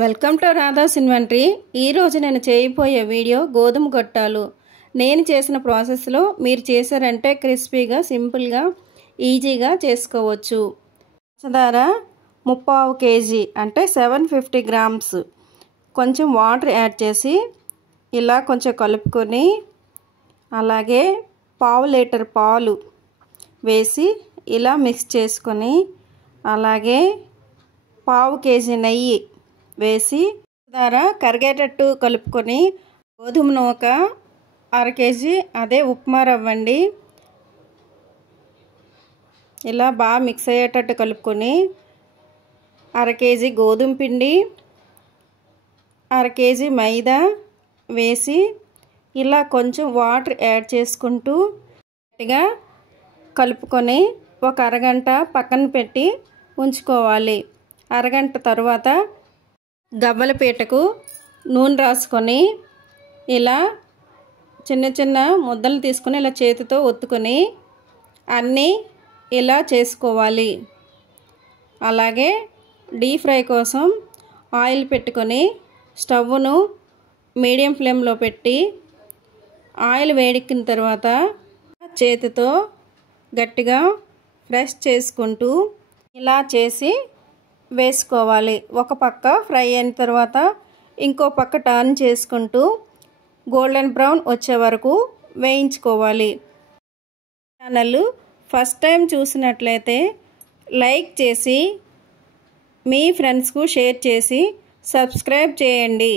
Welcome to Radha's inventory. ఈరోజు నేను చేయబోయే వీడియో గోధుమ గొట్టాలు. నేను చేసిన ప్రాసెస్లో మీరు చేశారంటే క్రిస్పీగా, సింపుల్గా, ఈజీగా చేసుకోవచ్చు. పంచదార 3/4 kg అంటే 750 grams. కొంచెం వాటర్ యాడ్ చేసి ఇలా కొంచెం కలుపుకొని, అలాగే 1/2 లీటర్ పాలు వేసి ఇలా మిక్స్ చేసుకొని, అలాగే 1/2 kg నెయ్యి వేసి పంచదార కరిగేటట్టు కలుపుకొని, గోధుమ నూక 1/2 kg అదే ఉప్మా రవ్వండి. ఇలా బాగా మిక్స్ అయ్యేటట్టు కలుపుకొని 1/2 kg గోధుమ పిండి, 1/2 kg మైదా వేసి ఇలా కొంచెం వాటర్ యాడ్ చేసుకుంటూ గట్టిగా కలుపుకొని ఒక అరగంట పక్కన పెట్టి ఉంచుకోవాలి. అరగంట తర్వాత గవ్వల పీటకు నూనె రాసుకొని ఇలా చిన్న చిన్న ముద్దలు తీసుకొని ఇలా చేతితో ఒత్తుకొని అన్నీ ఇలా చేసుకోవాలి. అలాగే డీప్ ఫ్రై కోసం ఆయిల్ పెట్టుకొని స్టవ్ను మీడియం ఫ్లేమ్లో పెట్టి ఆయిల్ వేడెక్కిన తర్వాత చేతితో గట్టిగా ప్రెస్ చేసుకుంటూ ఇలా చేసి వేసుకోవాలి. ఒక పక్క ఫ్రై అయిన తర్వాత ఇంకో పక్క టర్న్ చేసుకుంటూ గోల్డెన్ బ్రౌన్ వచ్చే వరకు వేయించుకోవాలి. ఛానల్ ఫస్ట్ టైం చూసినట్లయితే లైక్ చేసి మీ ఫ్రెండ్స్కు షేర్ చేసి సబ్స్క్రైబ్ చేయండి.